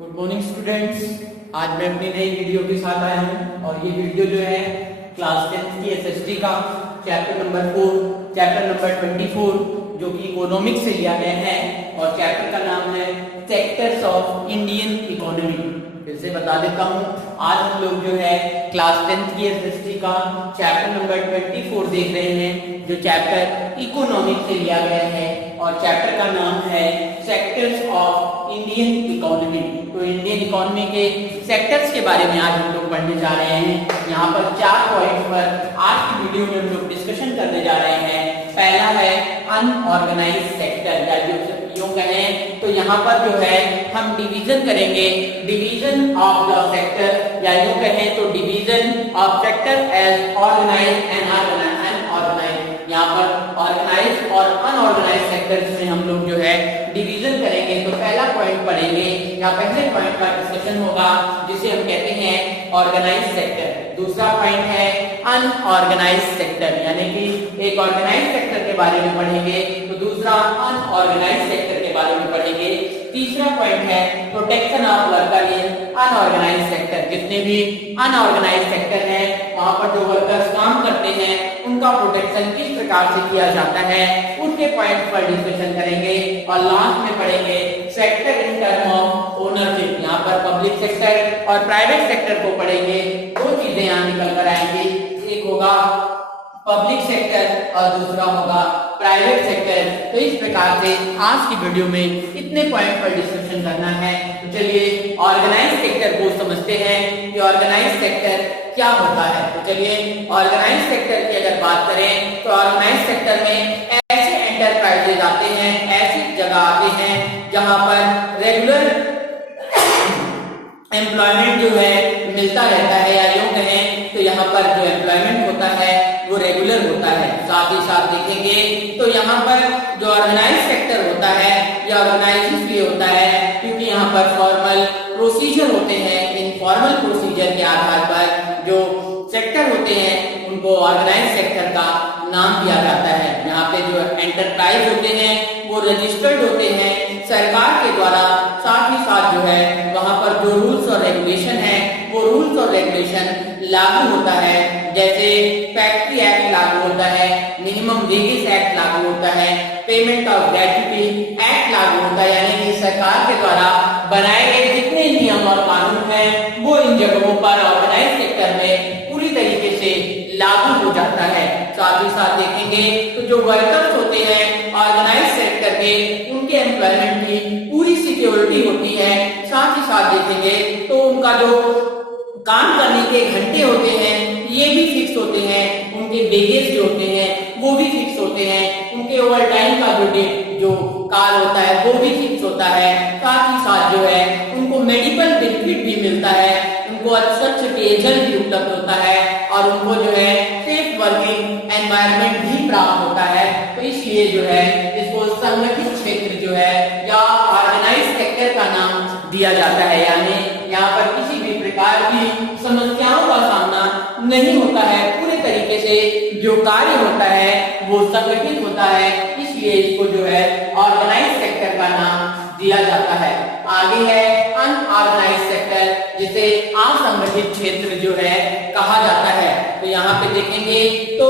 Good morning students. आज मैं अपनी नई वीडियो के साथ आया हूँ और ये वीडियो जो है क्लास 10th की एसएसटी का चैप्टर नंबर 24 जो कि इकोनॉमिक्स से लिया गया है और चैप्टर का नाम है सेक्टर्स ऑफ इंडियन इकोनॉमी। फिर से बता देता हूँ, आज हम लोग जो है क्लास 10th की एसएसटी का चैप्टर नंबर 24 देख रहे हैं, जो चैप्टर इकोनॉमिक्स से लिया गया है और चैप्टर का नाम है सेक्टर्स ऑफ इंडियन इकोनॉमी। तो इंडियन इकोनॉमी के सेक्टर्स के बारे में आज हम लोग पढ़ने जा रहे हैं। यहाँ पर 4 पॉइंट पर आज की वीडियो में हम लोग डिस्कशन करने जा रहे हैं। पहला है अनऑर्गेनाइज्ड सेक्टर, या यूं कहें तो यहाँ पर जो है हम डिवीजन करेंगे, डिवीजन ऑफ द सेक्टर, या यूं कहें तो division of sector as organised and unorganised. यहाँ पर ऑर्गेनाइज्ड और अनऑर्गेनाइज्ड सेक्टर्स में हम लोग जो है डिवीजन करेंगे। तो पहला पॉइंट पढ़ेंगे, या पहले पॉइंट का डिस्कशन होगा जिसे हम कहते हैं ऑर्गेनाइज्ड सेक्टर। दूसरा पॉइंट है अनऑर्गेनाइज्ड सेक्टर, यानी कि एक ऑर्गेनाइज्ड सेक्टर के बारे में पढ़ेंगे तो दूसरा अनऑर्गेनाइज्ड सेक्टर के बारे में पढ़ेंगे। तीसरा पॉइंट है protection of worker in unorganised sector. जितने भी अनऑर्गेनाइज्ड सेक्टर हैं वहां पर जो वर्कर्स काम करते हैं उनका प्रोटेक्शन किस प्रकार से किया जाता है, उसके पॉइंट पर डिस्कशन करेंगे। और लास्ट में पढ़ेंगे sector in term of ownership. यहाँ पर पब्लिक सेक्टर और प्राइवेट सेक्टर को पढ़ेंगे। दो चीजें यहाँ निकल कर आएंगी, एक होगा पब्लिक सेक्टर और दूसरा होगा प्राइवेट सेक्टर। तो इस प्रकार से आज की वीडियो में इतने पॉइंट पर डिस्कशन करना है। तो चलिए ऑर्गेनाइज्ड सेक्टर को समझते हैं कि ऑर्गेनाइज्ड सेक्टर क्या होता है। तो चलिए ऑर्गेनाइज्ड सेक्टर की अगर बात करें तो ऑर्गेनाइज्ड सेक्टर में ऐसे एंटरप्राइजेज आते हैं, ऐसी जगह आते हैं जहां पर रेगुलर एम्प्लॉयमेंट जो है मिलता रहता है, या यूं कहें तो यहाँ पर जो एम्प्लॉयमेंट होता है वो रेगुलर होता है। साथ ही साथ देखेंगे तो यहाँ पर जो ऑर्गेनाइज्ड सेक्टर होता है या ऑर्गेनाइज इसलिए होता है क्योंकि यहाँ पर फॉर्मल प्रोसीजर होते हैं। इनफॉर्मल प्रोसीजर के आधार पर जो सेक्टर होते हैं उनको ऑर्गेनाइज्ड सेक्टर का नाम दिया जाता है। यहाँ पे जो एंटरप्राइज होते हैं वो रजिस्टर्ड होते हैं सरकार के द्वारा। साथ ही साथ जो है वहां पर जो रूल्स और रेगुलेशन है वो रूल्स और रेगुलेशन लागू होता है। जैसे फैक्ट्री एक्ट लागू होता है, मिनिमम वेजेस एक्ट लागू होता है, पेमेंट ऑफ ग्रेच्युटी एक्ट लागू होता है। यानी कि सरकार के द्वारा बनाए गए जितने नियम और कानून हैं वो इन जगहों पर ऑर्गेनाइज्ड सेक्टर में पूरी तरीके से लागू हो जाता है। साथ ही साथ देखेंगे तो जो वर्कर्स होते हैं ऑर्गेनाइज्ड सेक्टर के, उनके एम्प्लॉयमेंट की पूरी सिक्योरिटी होती है। साथ ही साथ देखेंगे तो उनका जो काम करने के घंटे होते हैं ये भी फिक्स होते हैं, उनके वेजेस जो होते हैं वो भी फिक्स होते हैं, उनके ओवर टाइम का जो काल होता है वो भी फिक्स होता है। साथ ही साथ जो है उनको मेडिकल बेनिफिट भी मिलता है, उनको स्वच्छ पेयजल भी उपलब्ध होता है और उनको जो है सेफ वर्किंग एनवायरनमेंट भी प्राप्त होता है। तो इसलिए जो है इसको संगठित क्षेत्र जो है या ऑर्गेनाइज्ड सेक्टर का नाम दिया जाता है। यानी यहाँ पर किसी भी प्रकार की समस्याओं का सामना नहीं होता है, पूरे तरीके से जो कार्य होता है वो संगठित होता है, इसलिए इसको जो है ऑर्गेनाइज्ड सेक्टर का नाम दिया जाता है। आगे है अनऑर्गेनाइज्ड सेक्टर, जिसे असंगठित क्षेत्र जो है कहा जाता है। तो यहाँ पे देखेंगे तो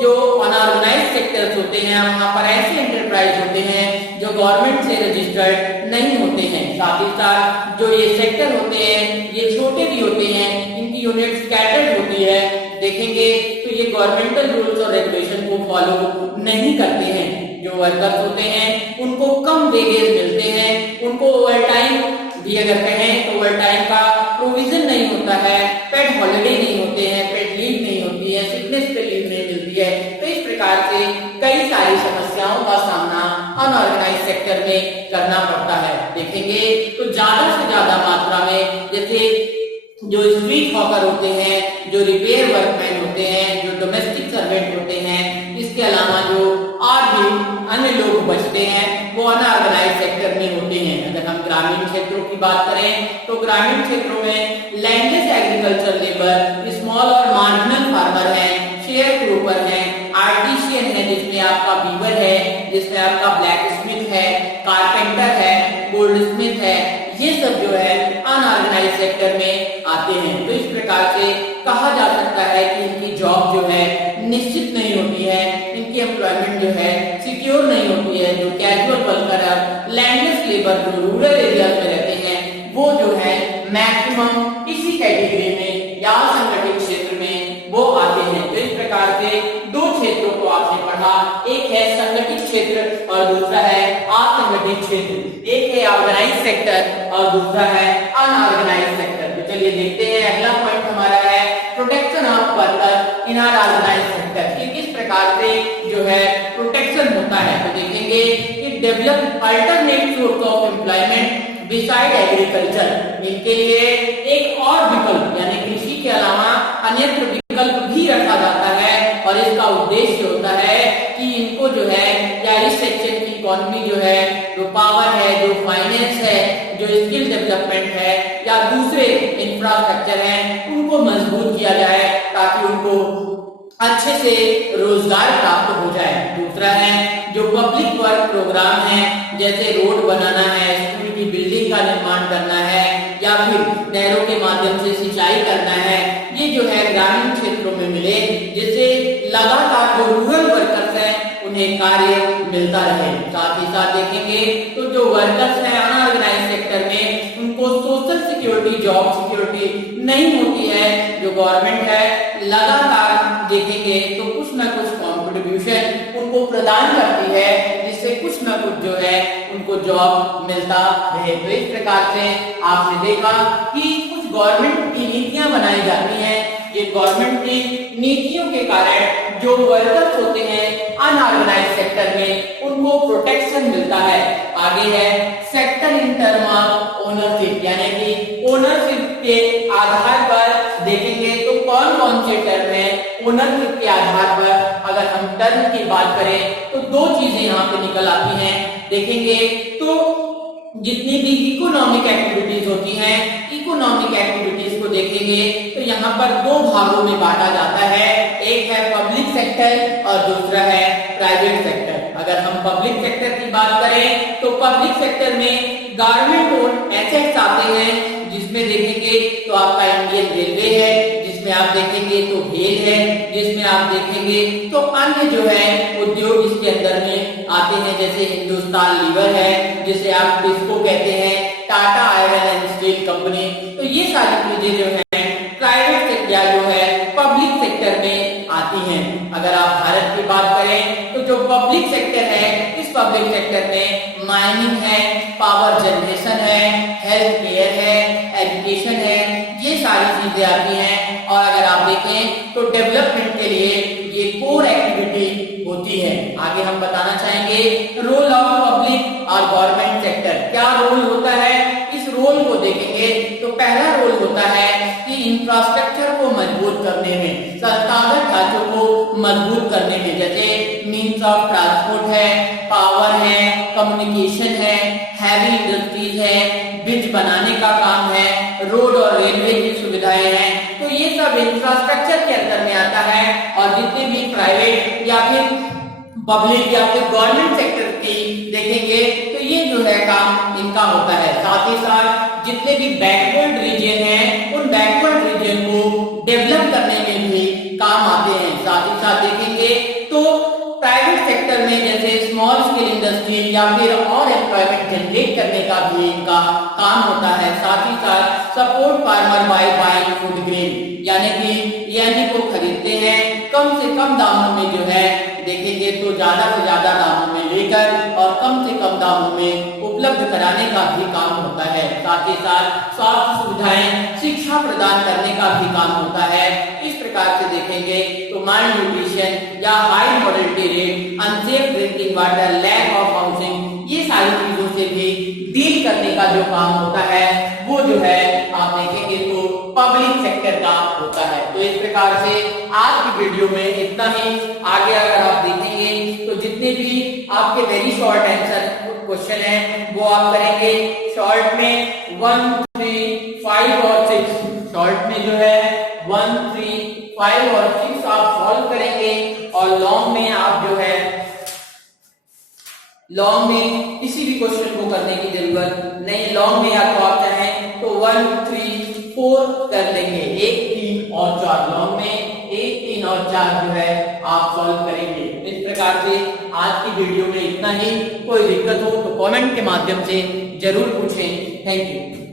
जो अनऑर्गेनाइज्ड सेक्टर्स होते हैं वहां पर ऐसे एंटरप्राइज होते हैं जो गवर्नमेंट से रजिस्टर्ड नहीं होते हैं। साथ ही साथ जो ये सेक्टर होते हैं ये छोटे भी होते हैं, इनकी यूनिट स्कैटर्ड होती है। देखेंगे तो ये गवर्नमेंटल रूल्स और रेगुलेशन को फॉलो नहीं करते हैं। जो वर्कर्स होते हैं उनको कम वेजेस मिलते हैं, उनको ओवर टाइम भी अगर कहें तो ओवर टाइम का प्रोविजन नहीं होता है, पेड हॉलिडे नहीं होते हैं, पेड लीव नहीं होती है, सिकनेस पे लीव नहीं मिलती है। तो इस प्रकार से कई सारी समस्याओं का सामना अनऑर्गेनाइज्ड सेक्टर में करना पड़ता है। देखेंगे तो ज्यादा से ज्यादा मात्रा में जैसे जो स्ट्रीट हॉकर होते हैं, जो रिपेयर वर्कमैन होते हैं, जो डोमेस्टिक सर्वेंट होते हैं, इसके अलावा जो और भी अन्य लोग बचते हैं वो अनऑर्गेनाइज्ड सेक्टर में होते हैं। अगर हम ग्रामीण क्षेत्रों की बात करें तो ग्रामीण क्षेत्रों में लैंडलेस एग्रीकल्चर लेबर, स्मॉल और मार्जिनल फार्मर हैं, शेयर क्रोपर हैं, आर्टिशियन है जिसमें आपका वीवर है, जिसमें आपका ब्लैक स्मिथ है, कारपेंटर है, गोल्ड स्मिथ है, ये सब जो है अनऑर्गेनाइज सेक्टर में आते हैं। तो इस प्रकार से कहा जा सकता है कि इनकी जॉब जो है निश्चित नहीं होती है, इनकी एम्प्लॉयमेंट जो है सिक्योर नहीं होती है। जो कैजुअल वर्कर, लैंडलेस लेबर जो रूरल एरियाज में रहते हैं वो जो है मैक्सिमम इसी कैटेगरी में या असंगठित क्षेत्र में वो आते हैं। तो इस प्रकार से दो क्षेत्रों को आपने पढ़ा, एक है संगठित क्षेत्र और दूसरा है असंगठित क्षेत्र। एक है ऑर्गेनाइज सेक्टर और दूसरा है अनऑर्गेनाइज सेक्टर। तो चलिए देखते हैं, अगला पॉइंट हमारा है protection of worker in unorganised sector कि किस प्रकार से जो है प्रोटेक्शन होता है। तो देखेंगे कि develop alternate source of employment beside agriculture, इनके लिए एक और विकल्प यानी कृषि के अलावा अन्यत्र विकल्प भी रखा जाता है और इसका उद्देश्य होता है कि इनको जो है या इस सेक्शन की इकोनॉमी जो है, जो पावर है, जो फाइनेंस है, जो स्किल डेवलपमेंट है या दूसरे इंफ्रास्ट्रक्चर हैं उनको मजबूत किया जाए ताकि उनको अच्छे से रोजगार प्राप्त हो जाए। दूसरा है जो पब्लिक वर्क प्रोग्राम है, जैसे रोड बनाना है, स्कूल की बिल्डिंग का निर्माण करना है या फिर नहरों के माध्यम से सिंचाई करना है, ये जो है ग्रामीण क्षेत्रों में मिले, जिससे लगातार जो रूरल वर्कर्स हैं उन्हें कार्य मिलता रहे। साथ ही साथ देखेंगे तो जो वर्कर्स हैं अनऑर्गेनाइज सेक्टर में उनको सोशल सिक्योरिटी, जॉब सिक्योरिटी नहीं होती है। जो गवर्नमेंट है लगातार देखेंगे तो कुछ ना कुछ कॉन्ट्रिब्यूशन उनको प्रदान करती है जिससे कुछ ना कुछ जो है उनको जॉब मिलता रहे। तो इस प्रकार से आपने देखा कि कुछ गवर्नमेंट की नीतियां बनाई जाती हैं, ये गवर्नमेंट की नीतियों के कारण जो वर्कर्स होते हैं अनऑर्गेनाइज सेक्टर में उनको प्रोटेक्शन मिलता है। आगे है sector in term of ownership, यानी कि ओनरशिप के आधार पर देखेंगे तो कौन कौन से टर्म है। ओनरशिप के आधार पर अगर हम टर्म की बात करें तो दो चीजें यहाँ पे निकल आती हैं। देखेंगे तो जितनी भी इकोनॉमिक एक्टिविटीज होती हैं, इकोनॉमिक एक्टिविटीज को देखेंगे तो यहाँ पर दो भागों में बांटा जाता है, एक है पब्लिक सेक्टर और दूसरा है प्राइवेट सेक्टर। अगर हम पब्लिक सेक्टर की बात करें तो पब्लिक सेक्टर में गवर्नमेंट ओन एसेट्स आते हैं, जिसमें देखेंगे तो आपका इंडियन रेलवे है, जिसमें आप देखेंगे तो हेल है, जिसमें आप देखेंगे तो अन्य जो है उद्योग इसके अंदर में आते हैं, जैसे हिंदुस्तान लीवर है, जिसे आप टिस्को कहते हैं, Tata iron and steel company. तो ये सारी चीजें जो है प्राइवेट सेक्टर जो है पब्लिक सेक्टर में आती हैं। अगर आप भारत की बात करें तो जो पब्लिक सेक्टर है, इस पब्लिक सेक्टर में माइनिंग है, पावर जनरेशन है, हेल्थ केयर है, एजुकेशन है, ये सारी चीजें आती हैं। और अगर आप देखें तो डेवलपमेंट के लिए ये कोर एक्टिविटी होती है। आगे हम बताना चाहेंगे रोल ऑफ पब्लिक और गवर्नमेंट सेक्टर, क्या रोल होता है। इस रोल को देखेंगे तो पहला रोल होता है कि इंफ्रास्ट्रक्चर को मजबूत करने में, संस्थागत ढांचों को मजबूत करने में, जैसे मीन्स ऑफ ट्रांसपोर्ट है, पावर है, कम्युनिकेशन है, हैवी इंडस्ट्रीज है, ब्रिज बनाने का काम है, रोड और रेलवे की सुविधाएं हैं। तो ये सब इंफ्रास्ट्रक्चर के अंदर में आता है। और जितने भी प्राइवेट या फिर पब्लिक या फिर गवर्नमेंट सेक्टर की देखेंगे तो ये जो है काम इनका होता है। साथ ही साथ जितने भी बैकवर्ड रीजन हैं उन बैकवर्ड रीजन को डेवलप करने में भी काम आते हैं। साथ ही साथ देखेंगे तो प्राइवेट सेक्टर में जैसे स्मॉल स्केल इंडस्ट्री या फिर और एम्प्लॉयमेंट जनरेट करने का भी इनका काम होता है। साथ ही साथ support farmer by buying food grain, यानी कि यानी को खरीदते हैं कम से कम दामों में जो है देखेंगे तो ज्यादा से ज्यादा दामों में लेकर और कम से कम दामों में उपलब्ध कराने का भी काम होता है। साथ ही साथ स्वास्थ्य सुविधाएं, शिक्षा प्रदान करने का भी काम होता है। इस प्रकार से देखेंगे तो माल न्यूट्रिशन या high mortality rate, unsafe drinking water, lack of housing, ये सारी चीजों से भी डील करने का जो काम होता है वो जो है आप देखेंगे तो पब्लिक सेक्टर का होता है। तो इस प्रकार से आज की वीडियो में इतना ही। आगे अगर आप देखेंगे तो जितने भी आपके वेरी शॉर्ट आंसर क्वेश्चन हैं वो आप करेंगे शॉर्ट में 1, 3, 5 और 6। शॉर्ट में जो है 1, 3, 5 और 6 आप सॉल्व करेंगे और लॉन्ग में आप जो है लॉन्ग में किसी भी क्वेश्चन को करने की जरूरत नहीं। लॉन्ग में या तो आप चाहें तो 1 3 4 कर लेंगे, 1 3 और 4 लॉन्ग में 1 3 और 4 जो है आप सॉल्व करेंगे। इस प्रकार से आज की वीडियो में इतना ही। कोई दिक्कत हो तो कमेंट के माध्यम से जरूर पूछें। Thank you.